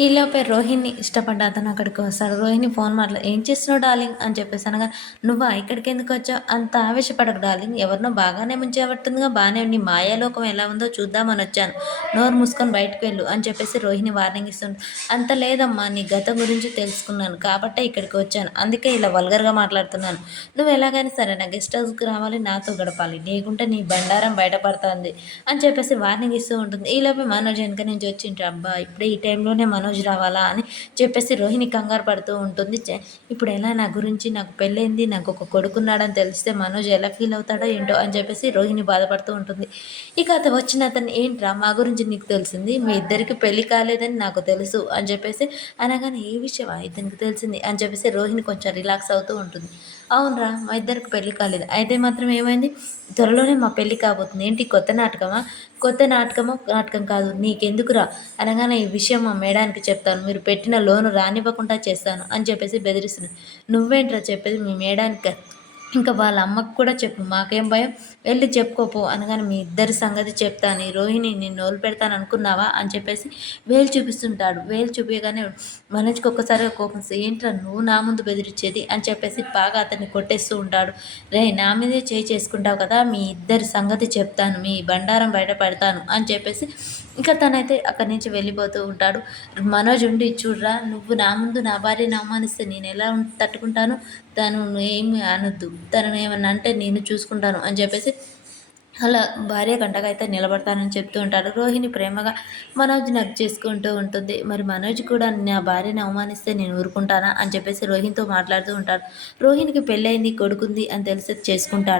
ఈలోపే రోహిణి ఇష్టపడ్డ అతను అక్కడికి వస్తాడు. రోహిణి ఫోన్ మాట్లా ఏం చేస్తున్నావు డార్లింగ్? అని చెప్పేసి అనగా నువ్వా ఇక్కడికి ఎందుకు వచ్చావు? అంత ఆవేశపడకు డార్లింగ్. ఎవరినో బాగానే ముంచేబట్టుందిగా బాగానే నీ మాయాలోకం ఎలా ఉందో చూద్దామని వచ్చాను. నోరు మూసుకొని బయటకు వెళ్ళు అని చెప్పేసి రోహిణి వార్నింగ్ ఇస్తుంది అంత లేదమ్మా నీ గత గురించి తెలుసుకున్నాను కాబట్టే ఇక్కడికి వచ్చాను. అందుకే ఇలా వల్గర్గా మాట్లాడుతున్నాను. నువ్వు ఎలాగైనా సరే నా గెస్ట్ హౌస్కి రావాలి నాతో గడపాలి. లేకుంటే నీ బండారం బయటపడుతుంది అని చెప్పేసి వార్నింగ్ ఇస్తూ ఉంటుంది. ఈలోపే మనోజ్ వెనక నుంచి వచ్చింటే అబ్బా ఇప్పుడే ఈ టైంలోనే మనోజ్ రావాలా అని చెప్పేసి రోహిణి కంగారు పడుతూ ఉంటుంది. ఇప్పుడు ఎలా నా గురించి నాకు పెళ్ళైంది నాకు ఒక కొడుకున్నాడని తెలిస్తే మనోజ్ ఎలా ఫీల్ అవుతాడో ఏంటో అని చెప్పేసి రోహిణి బాధపడుతూ ఉంటుంది. ఇక అతను వచ్చిన అతను ఏంట్రా మా గురించి నీకు తెలిసింది? మీ ఇద్దరికి పెళ్ళి కాలేదని నాకు తెలుసు అని చెప్పేసి అనగానే ఏ విషయమా ఇతనికి తెలిసింది అని చెప్పేసి రోహిణి కొంచెం రిలాక్స్ అవుతూ ఉంటుంది. అవునరా మా ఇద్దరికి పెళ్ళి కాలేదు. అయితే మాత్రం ఏమైంది? త్వరలోనే మా పెళ్ళి కాబోతుంది. ఏంటి? కొత్త నాటకమా? కొత్త నాటకమా? నాటకం కాదు. నీకెందుకురా? అనగానే ఈ విషయం మా మేడానికి చెప్తాను. మీరు పెట్టిన లోను రానివ్వకుండా చేస్తాను అని చెప్పేసి బెదిరిస్తుంది. నువ్వేంట్రా చెప్పేది? మీ మేడానికి? ఇంకా వాళ్ళ అమ్మకు కూడా చెప్పు. మాకేం భయం? వెళ్ళి చెప్పుకోపో అనగానే మీ ఇద్దరి సంగతి చెప్తాను. ఈ రోహిణి నిన్ను వదిలి పెడతాను అనుకున్నావా అని చెప్పేసి వేలు చూపిస్తుంటాడు. వేలు చూపించగానే మనోజ్కి ఒక్కసారిగా కోపం ఏంట్రా నువ్వు నా ముందు బెదిరించేది అని చెప్పేసి బాగా అతన్ని కొట్టేస్తూ ఉంటాడు. రే నా మీదే చేయి చేసుకుంటావు కదా మీ ఇద్దరి సంగతి చెప్తాను. మీ బండారం బయట పెడతాను అని చెప్పేసి ఇంకా తనైతే అక్కడి నుంచి వెళ్ళిపోతూ ఉంటాడు. మనోజ్ ఉండి చూడరా నువ్వు నా ముందు నా భార్యను అవమానిస్తే నేను ఎలా తట్టుకుంటాను? తను ఏమి అనొద్దు. తను ఏమన్నా అంటే నేను చూసుకుంటాను అని చెప్పేసి అలా భార్య గంటగా అయితే నిలబడతానని చెప్తూ ఉంటాడు. రోహిణి ప్రేమగా మనోజ్ నగ్ చేసుకుంటూ ఉంటుంది. మరి మనోజ్ కూడా నా భార్యని అవమానిస్తే నేను ఊరుకుంటానా? అని చెప్పేసి రోహిణితో మాట్లాడుతూ ఉంటాడు. రోహిణికి పెళ్ళయింది కొడుకుంది అని తెలిసి చేసుకుంటాడు.